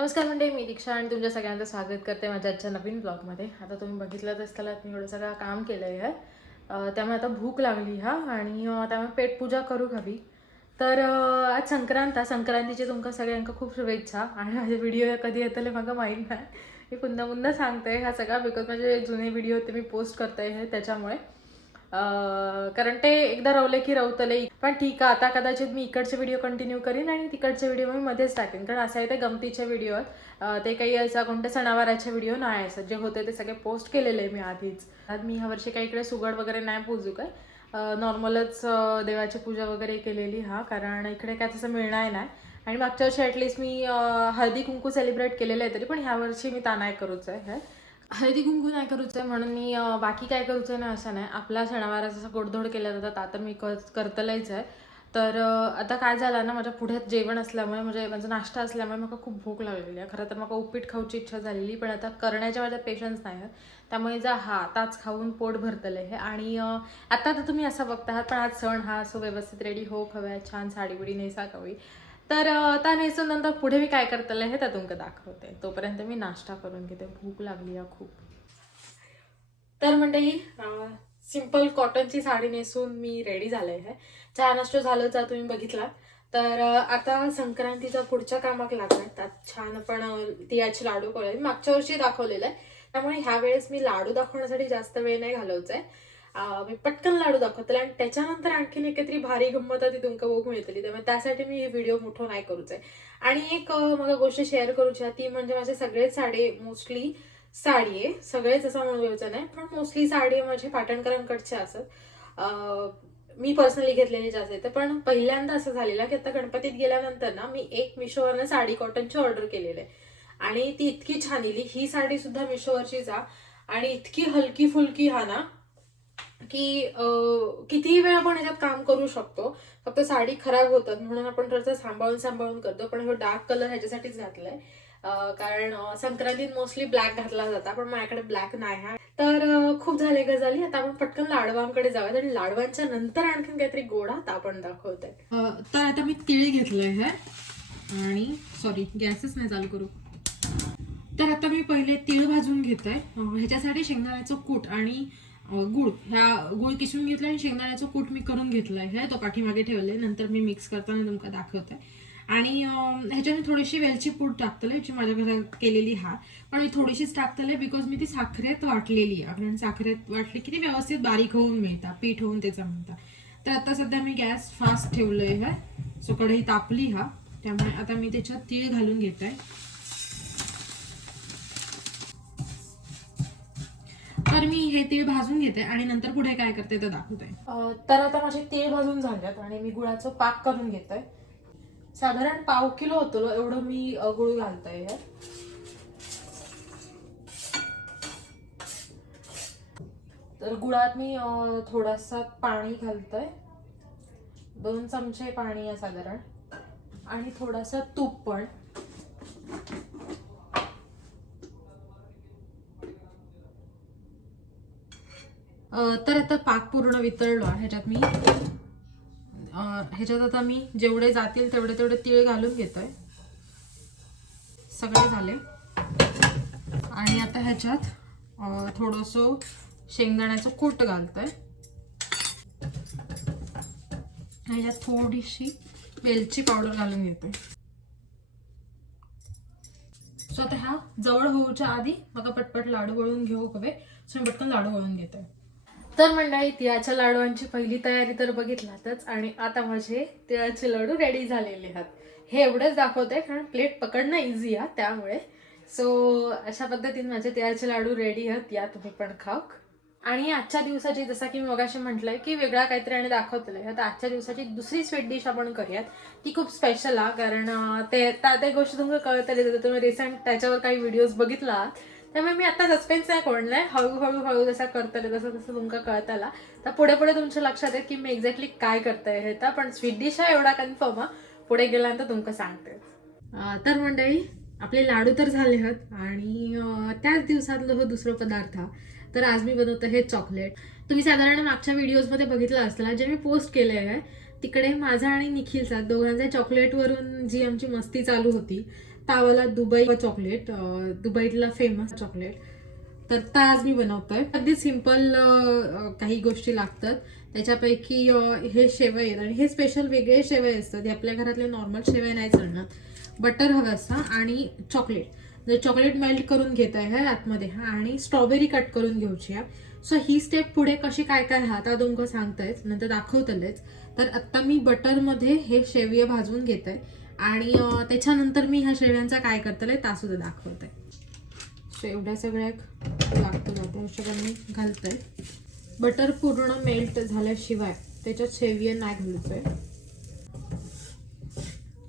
नमस्कार मंडळी, मी दीक्षा आणि तुमच्या सगळ्यांचं स्वागत करते माझ्या आजच्या नवीन ब्लॉगमध्ये. आता तुम्ही बघितलंच असताना मी एवढं सगळं काम केलं आहे. त्यामुळे आता भूक लागली आणि त्यामुळे पेटपूजा करू हवी. तर आज संक्रांतीचे तुमका सगळ्यांना खूप शुभेच्छा. आणि माझे व्हिडिओ कधी येतले मला माहीत नाही. मी पुन्हा पुन्हा सांगते हा सगळा बिकॉज माझे जुने व्हिडिओ ते मी पोस्ट करते आहे त्याच्यामुळे. कारण ते एकदा रवले की रवतले. पण ठीक आहे, आता कदाचित मी इकडचे व्हिडिओ कंटिन्यू करीन आणि तिकडचे व्हिडिओ मी मध्येच टाकेन. कारण असं आहे ते गमतीचे व्हिडिओ आहेत, ते काही असा कोणत्या सणावाराचे व्हिडिओ नाही असं जे होते ते सगळे पोस्ट केलेले आहे मी आधीच. आज मी ह्यावर्षी काही इकडे सुगड वगैरे नाही पूजू काय, नॉर्मलच देवाची पूजा वगैरे केलेली. कारण इकडे काय तसं मिळणार नाही. आणि मागच्या वर्षी ॲटलिस्ट मी हळदी कुंकू सेलिब्रेट केलेलं आहे, तरी पण ह्यावर्षी मी ता नाही करूच आहे. हळदी कुंकू नाही करूच आहे म्हणून मी बाकी काय करूच आहे ना असं नाही. आपला सणावार जसं गोडधोड केला जातात आता मी करतलंच आहे. तर आता काय झालं ना, माझ्या पुढ्यात जेवण असल्यामुळे म्हणजे माझा नाश्ता असल्यामुळे मला खूप भूक लागलेली आहे. खरं तर मला उपीट खाऊची इच्छा झालेली, पण आता करण्याच्या माझ्या पेशन्स नाही आहेत. त्यामुळे आताच खाऊन पोट भरतलं आहे. आणि आता तर तुम्ही असं बघता आहात, पण आज सण हा असं व्यवस्थित रेडी हो हव्या, छान साडी बिडी नेसा हवी. तर आता नेसून नंतर पुढे मी काय करतलं हे त्या तुमका दाखवते. तोपर्यंत मी नाश्ता करून घेते, भूक लागली आहे खूप. तर मंडळी, सिंपल कॉटनची साडी नेसून मी रेडी झाले आहे. चहा नाश्ता झालंच तुम्ही बघितला. तर आता संक्रांतीच्या पुढच्या कामाक लागणार. त्यात छान आपण तिळाचे लाडू करूया. मी मागच्या वर्षी दाखवलेलं आहे, त्यामुळे ह्या वेळेस मी लाडू दाखवण्यासाठी जास्त वेळ नाही घालवचा आहे. मी पटकन लाडू दाखवतले आणि त्याच्यानंतर आणखीन एकत्री भारी गंमत ती तुमका बघून येतली. त्यामुळे त्यासाठी मी हे व्हिडिओ मोठं नाही करूच आहे. आणि एक मला गोष्ट शेअर करूची आहे, ती म्हणजे माझे सगळेच साडी मोस्टली साडी आहे. सगळेच असं म्हणून घ्यायचं नाही, पण मोस्टली साडी आहे माझे पाटणकरांकडचे असत. मी पर्सनली घेतलेली जास्त येते. पण पहिल्यांदा असं झालेलं की आता गणपतीत गेल्यानंतर ना मी एक मिशोवरनं साडी कॉटनची ऑर्डर केलेली आहे आणि ती इतकी छान येईल. ही साडी सुद्धा मिशोवरची जा आणि इतकी हलकी फुलकी हा ना की कितीही वेळ आपण ह्याच्यात काम करू शकतो. फक्त साडी खराब होतात म्हणून आपण थोडंसं सांभाळून करतो. पण हे डार्क कलर ह्याच्यासाठीच घातलाय, कारण संक्रांतीत मोस्टली ब्लॅक घातला जाता, पण माझ्याकडे ब्लॅक नाही आहे. तर खूप झाले गजाली. आता आपण पटकन लाडवांकडे जाऊयात आणि लाडवांच्या नंतर आणखीन काहीतरी गोड आता आपण दाखवतोय. तर आता मी तीळ घेतलंय हे आणि सॉरी गॅसच नाही चालू करू. तर आता मी पहिले तीळ भाजून घेतोय. ह्याच्यासाठी शेंगदाण्याचं कूट आणि गुळ किसून घेतलं आणि शेंगदाण्याचं कूट मी करून घेतलंय हे, तो पाठीमागे ठेवले. नंतर मी मिक्स करताना तुमका दाखवतोय. आणि ह्याच्यात मी थोडीशी वेलची पूड टाकतले, जी माझ्या घरात केलेली पण मी थोडीशीच टाकतले बिकॉज मी ती साखरेत वाटलेली आहे. कारण साखरेत वाटली की ती व्यवस्थित बारीक होऊन मिळतात, पीठ होऊन त्याचा म्हणता. तर आता सध्या मी गॅस फास्ट ठेवलंय हे, सो कढई तापली त्यामुळे आता मी त्याच्यात तीळ घालून घेत आहे. तर मी हे तीळ भाजून घेते आणि नंतर पुढे काय करते ते दाखवते. तर आता माझे तीळ भाजून झालेत आणि मी गुळाचं पाक करून घेतोय. साधारण पाव किलो होतो एवढं मी गुळ घालतोय. तर गुळात मी थोडासा पाणी घालतोय, 2 चमचे पाणी आहे साधारण, आणि थोडासा तूप पण. तर आता पाक पूर्ण वितळलो. ह्याच्यात आता मी जेवढे जातील तेवढे तीळ घालून घेतोय. सगळे झाले आणि आता ह्याच्यात थोडंसं शेंगदाण्याचं कूट घालतोय. ह्याच्यात थोडीशी वेलची पावडर घालून घेतोय. सो आता ह्या जवळ होऊच्या आधी मग पटपट लाडू वळून घेऊ हवे, सो मी पटकन लाडू वळून घेतोय. तर मंडळी, तिळाच्या लाडूंची पहिली तयारी तर बघितलातच आणि आता माझे तिळाचे लाडू रेडी झालेले आहेत. हे एवढंच दाखवते कारण प्लेट पकडणं इझी आहे त्यामुळे. सो अशा पद्धतीने माझे तिळाचे लाडू रेडी आहेत, या तुम्ही पण खाऊ. आणि आजच्या दिवसाची, जसं की मी मगाशी म्हटलंय की वेगळा काहीतरी आणि दाखवतलंय, आता आजच्या दिवसाची दुसरी स्वीट डिश आपण करूयात. ती खूप स्पेशल आहे कारण ते गोष्ट तुम्हाला कळतले, तुम्ही रिसेंट त्याच्यावर काही व्हिडिओज बघितला. त्यामुळे मी आता सस्पेन्स नाही कोणलाय, हळूहळू जसा करतले तसं तुमका कळताला. तर पुढे तुमच्या लक्षात आहे की मी एक्झॅक्टली काय करताय हे. पण स्वीट डिश आहे एवढा कन्फर्म पुढे गेल्यानंतर तुमका सांगते. तर मंडळी, आपले लाडू तर झाले आहेत आणि त्याच दिवसातलं हो दुसरं पदार्थ. तर आज मी बनवतो हे चॉकलेट. तुम्ही साधारण मागच्या व्हिडिओजमध्ये बघितलं असलं, जे मी पोस्ट केले आहे तिकडे माझा आणि निखिलचा दोघांच्या चॉकलेटवरून जी आमची मस्ती चालू होती मोठावाला दुबई चॉकलेट, दुबईतला फेमस चॉकलेट. तर ता आज मी बनवतोय. अगदी सिंपल काही गोष्टी लागतात. त्याच्यापैकी हे शेवई आहेत आणि हे स्पेशल वेगळे शेवई असतात. हे आपल्या घरातले नॉर्मल शेवई नाही चालणार. बटर हवं असतं आणि चॉकलेट. जर चॉकलेट मेल्ट करून घेत आहे आतमध्ये आणि स्ट्रॉबेरी कट करून घेऊची आहे. सो ही स्टेप पुढे कशी काय काय आता तुमचं सांगतायच, नंतर दाखवतलेच. तर आता मी बटरमध्ये हे शेवया भाजून घेत आहे आणि त्याच्यानंतर मी ह्या शेव्यांचा काय करतले ता सुद्धा दाखवत आहे. सो एवढ्या सगळ्या लागतं जाते अशा मी घालतोय. बटर पूर्ण मेल्ट झाल्याशिवाय त्याच्यात शेवया नाही घालायचंय.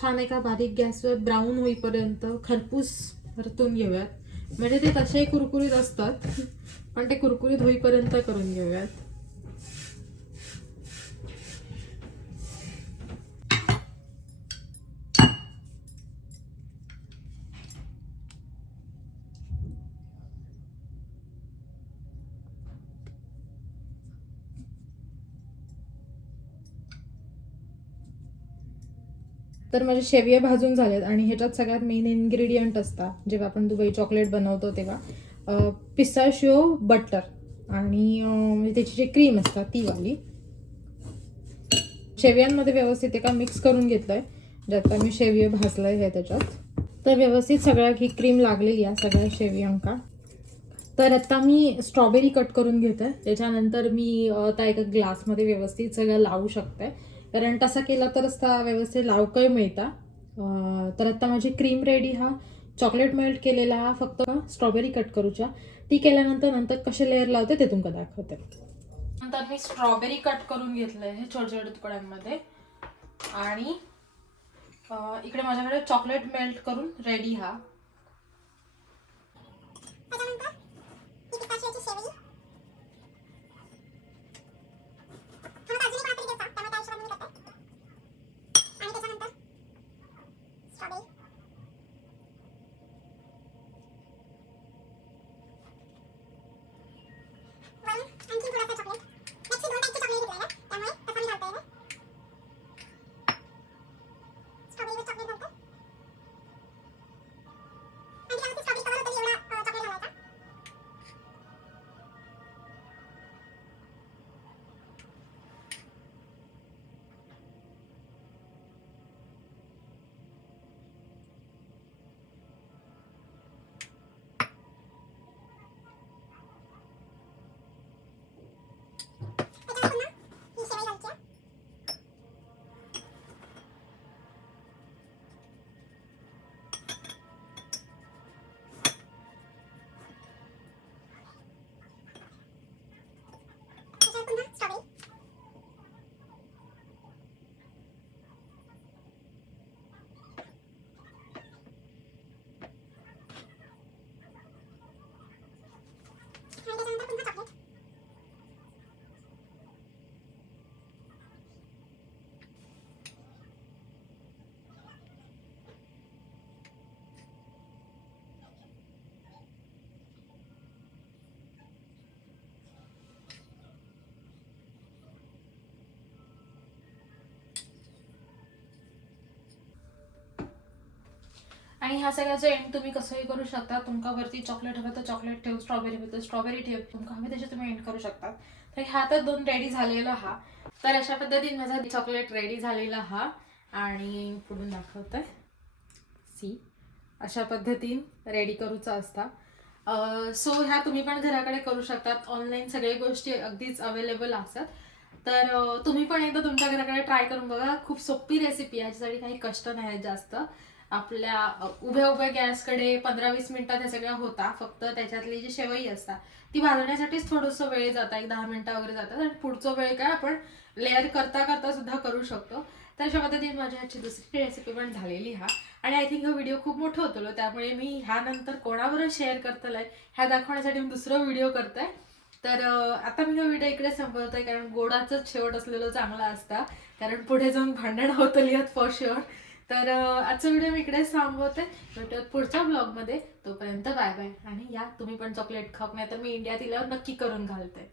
छान एका बारीक गॅसवर ब्राऊन होईपर्यंत खरपूस परतून घेऊयात. म्हणजे ते तसे कुरकुरीत असतात पण ते कुरकुरीत होईपर्यंत करून घेऊयात. तर माझे शेवया भाजून झालेत आणि ह्याच्यात सगळ्यात मेन इन्ग्रेडियंट असतात जेव्हा आपण दुबई चॉकलेट बनवतो तेव्हा पिस्ताशिओ बटर आणि म्हणजे त्याची जी क्रीम असतात ती वाली. शेवयांमध्ये व्यवस्थित एका मिक्स करून घेतलंय. ज्यात मी शेवया भाजलंय हे त्याच्यात. तर व्यवस्थित सगळ्या ही क्रीम लागलेली आहे सगळ्या शेवयांका. तर आता मी स्ट्रॉबेरी कट करून घेते. त्याच्यानंतर मी त्या एका ग्लासमध्ये व्यवस्थित सगळं लावू शकते, कारण तसं केलं तरच त्या व्यवस्थित लावकं मिळता. तर आता माझी क्रीम रेडी. हा चॉकलेट मेल्ट केलेला हा फक्त स्ट्रॉबेरी कट करूच्या. ती केल्यानंतर कसे लेअर लावते ते तुमका दाखवते. नंतर मी स्ट्रॉबेरी कट करून घेतलंय हे छोट्या छोट्या तुकड्यांमध्ये आणि इकडे माझ्याकडे चॉकलेट मेल्ट करून रेडी. हा आणि ह्या सगळ्याचं एंड तुम्ही कसंही करू शकता. तुमका वरती चॉकलेट हवं तर चॉकलेट ठेव, स्ट्रॉबेरी हवं तर स्ट्रॉबेरी ठेव, तुमका हवे त्याचे तुम्ही एंड करू शकता. तर ह्या तर दोन रेडी झालेला हा. तर अशा पद्धतीने माझा चॉकलेट रेडी झालेला हा आणि पुढून दाखवतोय. सी अशा पद्धतीने रेडी करूचा असता. सो ह्या तुम्ही पण घराकडे करू शकतात. ऑनलाईन सगळ्या गोष्टी अगदीच अवेलेबल असतात. तर तुम्ही पण एकदा तुमच्या घराकडे ट्राय करून बघा. खूप सोपी रेसिपी आहे, याच्यासाठी काही कष्ट नाही जास्त. आपल्या उभ्या उभ्या गॅसकडे 15-20 मिनिटात हे सगळं होता. फक्त त्याच्यातली जी शेवई असतात ती भाजण्यासाठीच थोडंसं वेळ जाता, 1-10 मिनिटं वगैरे जातात. आणि पुढचं वेळ काय आपण लेअर करता करता सुद्धा करू शकतो. तर अशा पद्धतीने माझी ह्याची दुसरी रेसिपी पण झालेली हा. आणि आय थिंक हा व्हिडिओ खूप मोठं होतो, त्यामुळे मी ह्यानंतर कोणाबरोबर शेअर करतलंय ह्या दाखवण्यासाठी मी दुसरा व्हिडिओ करते. तर आता मी हा व्हिडिओ इकडे संपवतोय, कारण गोडाचंच शेवट असलेलं चांगला असता, कारण पुढे जाऊन भांडण होतं लिहत फॉर शुअर. तर आजचा व्हिडिओ मी इकडेच थांबवते. भेटूयात पुढच्या ब्लॉगमध्ये. तोपर्यंत बाय बाय. आणि या तुम्ही पण चॉकलेट खाऊ, नाही तर मी इंडियात इल्यावर नक्की करून घालते.